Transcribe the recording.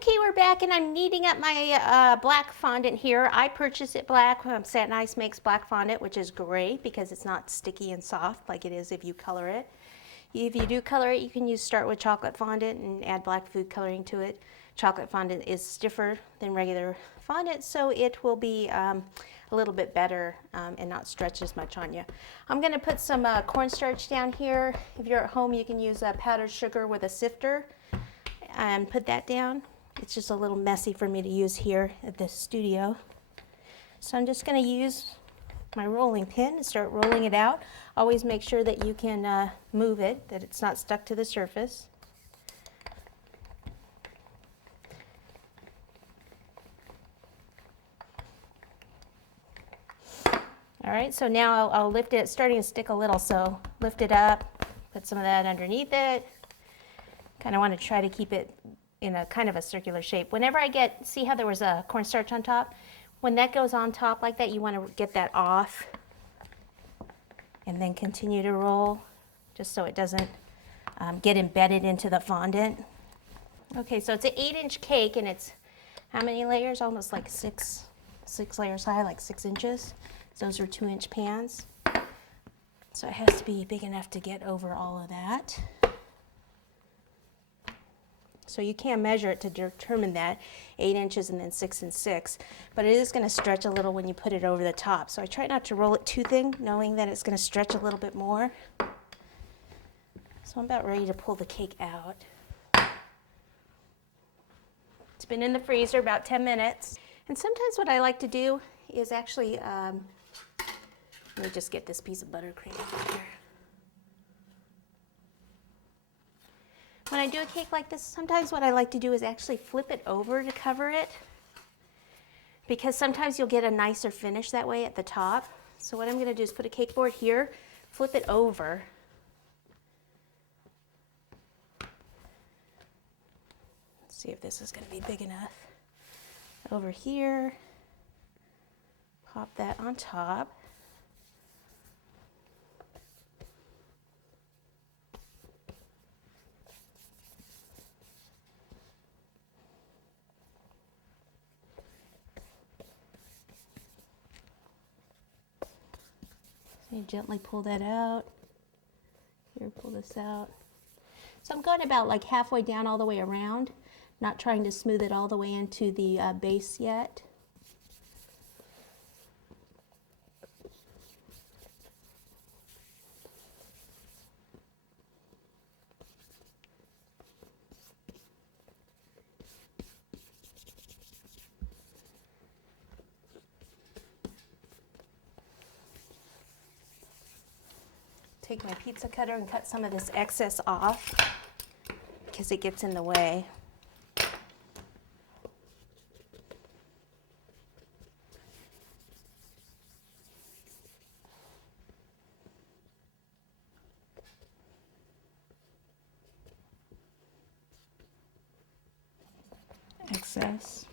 Okay, we're back and I'm kneading up my black fondant here. I purchased it black. Satin Ice makes black fondant, which is great because it's not sticky and soft like it is if you color it. If you do color it, you can start with chocolate fondant and add black food coloring to it. Chocolate fondant is stiffer than regular fondant, so it will be a little bit better and not stretch as much on you. I'm going to put some cornstarch down here. If you're at home, you can use powdered sugar with a sifter and put that down. It's just a little messy for me to use here at the studio. So I'm just going to use my rolling pin and start rolling it out. Always make sure that you can move it, that it's not stuck to the surface. All right, so now I'll lift it. It's starting to stick a little, so lift it up, put some of that underneath it. Kind of want to try to keep it in a kind of a circular shape. Whenever I see how there was a cornstarch on top? When that goes on top like that, you want to get that off and then continue to roll just so it doesn't get embedded into the fondant. Okay, so it's an 8-inch cake and it's how many layers? Almost like six layers high, like 6 inches. Those are 2-inch pans. So it has to be big enough to get over all of that. So you can measure it to determine that, 8 inches and then 6 and 6. But it is going to stretch a little when you put it over the top. So I try not to roll it too thin, knowing that it's going to stretch a little bit more. So I'm about ready to pull the cake out. It's been in the freezer about 10 minutes. And sometimes what I like to do is actually, let me just get this piece of buttercream over here. When I do a cake like this, sometimes what I like to do is actually flip it over to cover it, because sometimes you'll get a nicer finish that way at the top. So what I'm going to do is put a cake board here, flip it over. Let's see if this is going to be big enough. Over here, pop that on top. So you gently pull that out. Here, pull this out. So I'm going about like halfway down all the way around, not trying to smooth it all the way into the base yet. Take my pizza cutter and cut some of this excess off because it gets in the way. Excess.